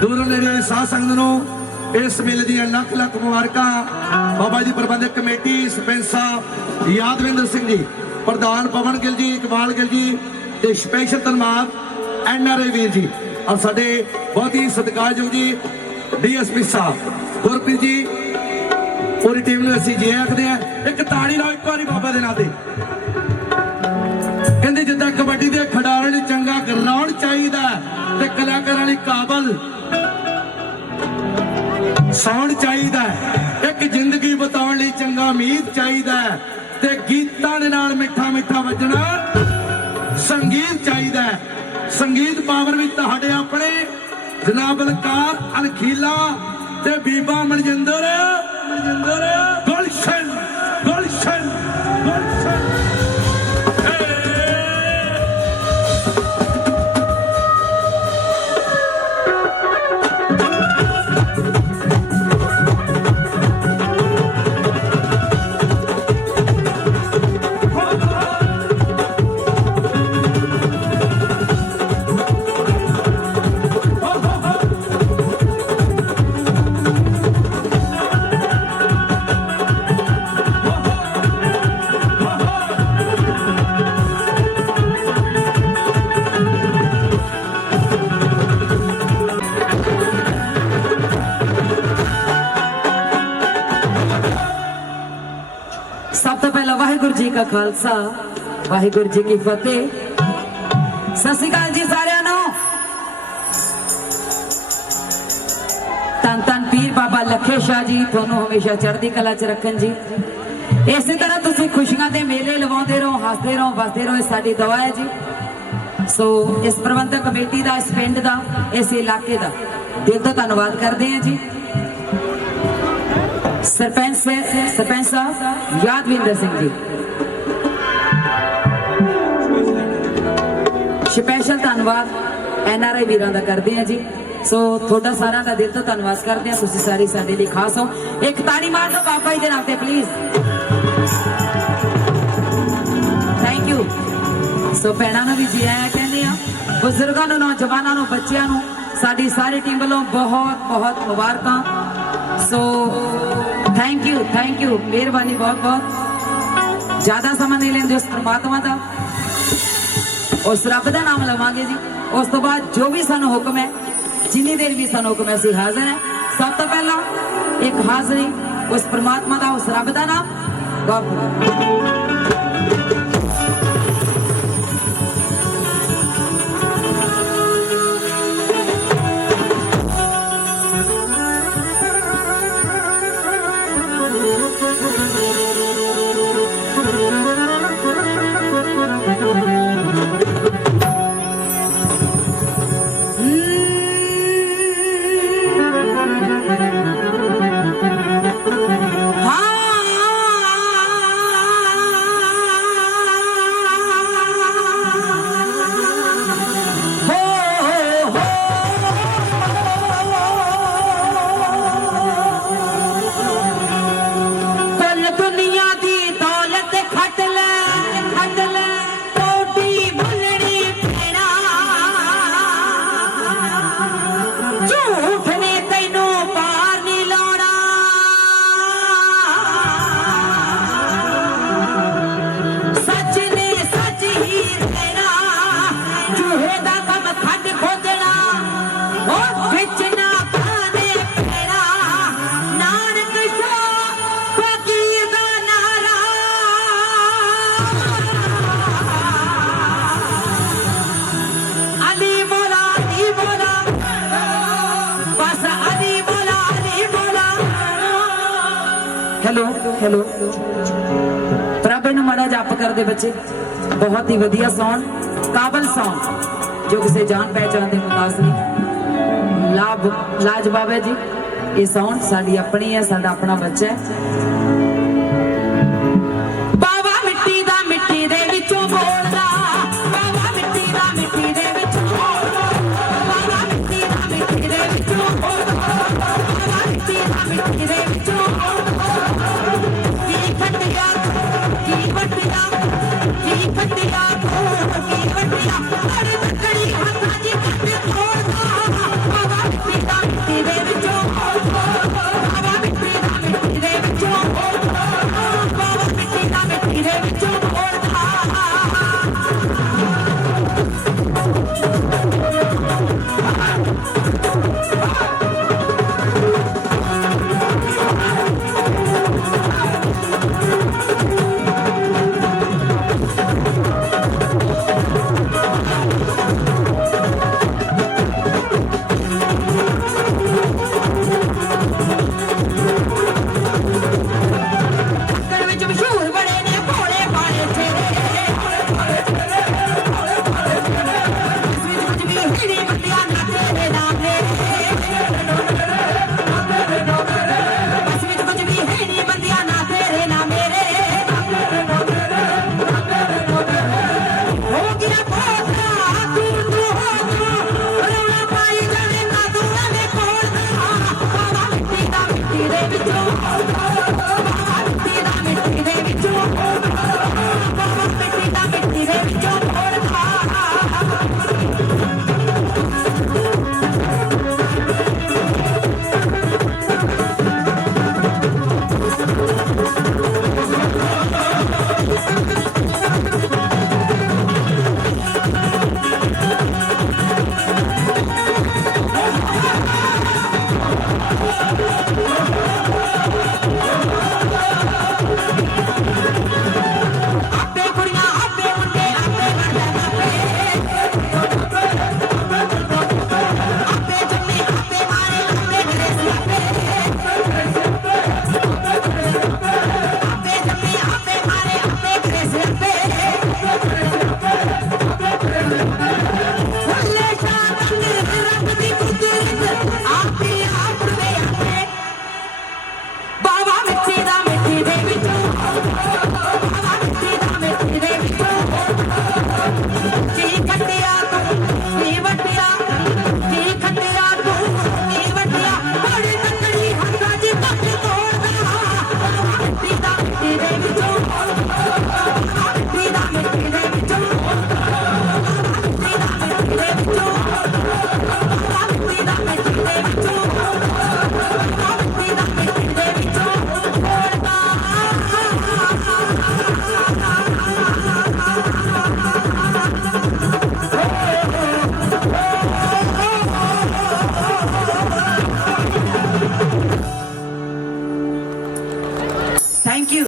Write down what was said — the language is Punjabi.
ਦੂਰੋਂ ਨੇੜੇ ਸਾਧ ਸੰਗਤ ਨੂੰ ਇਸ ਮੇਲੇ ਦੀਆਂ ਲੱਖ ਲੱਖ ਮੁਬਾਰਕਾਂ। ਬਾਬਾ ਜੀ ਪ੍ਰਬੰਧਕ ਕਮੇਟੀ, ਸਰਪੰਚ ਸਾਹਿਬ, ਯਾਦਵਿੰਦਰ ਸਿੰਘ ਜੀ, ਪ੍ਰਧਾਨ ਪਵਨ ਗਿੱਲ ਜੀ, ਇਕਬਾਲ ਗਿੱਲ ਜੀ ਤੇ ਸਪੈਸ਼ਲ ਧੰਨਵਾਦ ਐਨ ਆਰ ਏ ਵੀਰ ਜੀ। ਔਰ ਸਾਡੇ ਬਹੁਤ ਹੀ ਸਤਿਕਾਰਯੋਗ ਜੀ ਡੀਐਸਪੀ ਸਾਹਿਬ, ਗੁਰਪ੍ਰੀਤ ਜੀ, ਪੂਰੀ ਟੀਮ ਨੂੰ ਅਸੀਂ ਜੇ ਆਖਦੇ ਆ ਇੱਕ ਤਾੜੀ ਲਾਓ, ਇੱਕ ਵਾਰੀ ਬਾਬਾ ਦੇ ਨਾਂ ਤੇ। ਕਹਿੰਦੇ ਜਿੱਦਾਂ ਕਬੱਡੀ ਦੇ ਖਿਡਾਰੀ ਨੂੰ ਚੰਗਾ ਗਰਾਊਂਡ ਚਾਹੀਦਾ ਤੇ ਕਲਾਕਾਰਾਂ ਲਈ ਕਾਬਲ ਸਾਊਂਡ ਚਾਹੀਦਾ ਇੱਕ ਜ਼ਿੰਦਗੀ ਬਤਾਉਣ ਲਈ ਚੰਗਾ ਮੀਤ ਚਾਹੀਦਾ ਤੇ ਗੀਤਾਂ ਦੇ ਨਾਲ ਮਿੱਠਾ ਮਿੱਠਾ ਵੱਜਣਾ ਸੰਗੀਤ ਚਾਹੀਦਾ ਹੈ। ਸੰਗੀਤ ਪਾਵਰ ਵਿੱਚ ਤੁਹਾਡੇ ਆਪਣੇ ਜਨਾਬ ਅਲਕਾਰ ਅਲਖੀਲਾ ਤੇ ਬੀਬਾ ਮਨਜਿੰਦਰ ਮਨਜਿੰਦਰ ਗੁਲਸ਼ਨ ਜੀ ਕਾ ਖਾਲਸਾ, ਵਾਹਿਗੁਰੂ ਜੀ ਕੀ ਫਤਿਹ। ਸਤਿ ਸ਼੍ਰੀ ਅਕਾਲ ਜੀ ਸਾਰਿਆਂ ਨੂੰ। ਤਨ ਤਨ ਪੀਰ ਬਾਬਾ ਲੱਖੇ ਸ਼ਾਹ ਜੀ, ਤੁਹਾਨੂੰ ਹਮੇਸ਼ਾ ਚੜ੍ਹਦੀ ਕਲਾ 'ਚ ਰੱਖਣ ਜੀ। ਇਸੇ ਤਰ੍ਹਾਂ ਤੁਸੀਂ ਖੁਸ਼ੀਆਂ ਦੇ ਮੇਲੇ ਲਵਾਉਂਦੇ ਰਹੋ, ਹੱਸਦੇ ਰਹੋ, ਵਸਦੇ ਰਹੋ, ਇਹ ਸਾਡੀ ਦੁਆ ਹੈ ਜੀ। ਸੋ, ਇਸ ਪ੍ਰਬੰਧਕ ਕਮੇਟੀ ਦਾ, ਇਸ ਪਿੰਡ ਦਾ, ਇਸ ਇਲਾਕੇ ਦਾ ਦਿਲ ਤੋਂ ਧੰਨਵਾਦ ਕਰਦੇ ਹਾਂ ਜੀ। ਸਰਪੰਚ ਸਰਪੰਚ ਸਾਹਿਬ, ਯਾਦਵਿੰਦਰ ਸਿੰਘ ਜੀ। ਸਪੈਸ਼ਲ ਧੰਨਵਾਦ ਐਨ ਆਰ ਆਈ ਵੀਰਾਂ ਦਾ ਕਰਦੇ ਹਾਂ ਜੀ। ਸੋ ਤੁਹਾਡਾ ਸਾਰਿਆਂ ਦਾ ਦਿਲ ਤੋਂ ਧੰਨਵਾਦ ਕਰਦੇ ਹਾਂ। ਤੁਸੀਂ ਸਾਰੇ ਸਾਡੇ ਲਈ ਖਾਸ ਹੋ। ਇੱਕ ਤਾੜੀ ਮਾਰ ਦਿਓ ਬਾਬਾ ਜੀ ਦੇ ਨਾਮ ਤੇ ਪਲੀਜ਼ ਥੈਂਕ ਯੂ ਸੋ ਭੈਣਾਂ ਨੂੰ ਵੀ ਜੀ ਆਇਆਂ ਕਹਿੰਦੇ ਆ ਬਜ਼ੁਰਗਾਂ ਨੂੰ, ਨੌਜਵਾਨਾਂ ਨੂੰ, ਬੱਚਿਆਂ ਨੂੰ, ਸਾਡੀ ਸਾਰੀ ਟੀਮ ਵੱਲੋਂ ਬਹੁਤ ਬਹੁਤ ਮੁਬਾਰਕਾਂ। So thank you thank you ਮਿਹਰਬਾਨੀ ਬਹੁਤ ਬਹੁਤ। ਜ਼ਿਆਦਾ ਸਮਾਂ ਨਹੀਂ ਲੈਂਦੇ ਉਸ ਪਰਮਾਤਮਾ ਦਾ। ਉਸ ਰੱਬ ਦਾ ਨਾਮ ਲਵਾਂਗੇ ਜੀ। ਉਸ ਤੋਂ ਬਾਅਦ ਜੋ ਵੀ ਸਾਨੂੰ ਹੁਕਮ ਹੈ, ਜਿੰਨੀ ਦੇਰ ਵੀ ਸਾਨੂੰ ਹੁਕਮ ਹੈ, ਅਸੀਂ ਹਾਜ਼ਰ ਹੈ। ਸਭ ਤੋਂ ਪਹਿਲਾਂ ਇੱਕ ਹਾਜ਼ਰੀ, ਉਸ ਪ੍ਰਮਾਤਮਾ ਦਾ, ਉਸ ਰੱਬ ਦਾ ਨਾਮ। ਵਾਹਿਗੁਰੂ ਕੁੱਲ ਹੈਲੋ ਹੈਲੋ ਨੂੰ ਮਹਾਰਾਜ ਜਪ ਕਰਦੇ ਬੱਚੇ। ਬਹੁਤ ਹੀ ਵਧੀਆ ਸੌਣ ਕਾਬਲ ਸੌਣ ਜੋ ਕਿਸੇ ਜਾਣ ਪਹਿਚਾਨ ਦੇ ਮੁਤਾਸ ਨਹੀਂ। ਲਾਭ, ਲਾਜਵਾਬ ਹੈ ਜੀ। ਇਹ ਸੌਣ ਸਾਡੀ ਆਪਣੀ ਹੈ, ਸਾਡਾ ਆਪਣਾ ਬੱਚਾ ਹੈ। Thank you.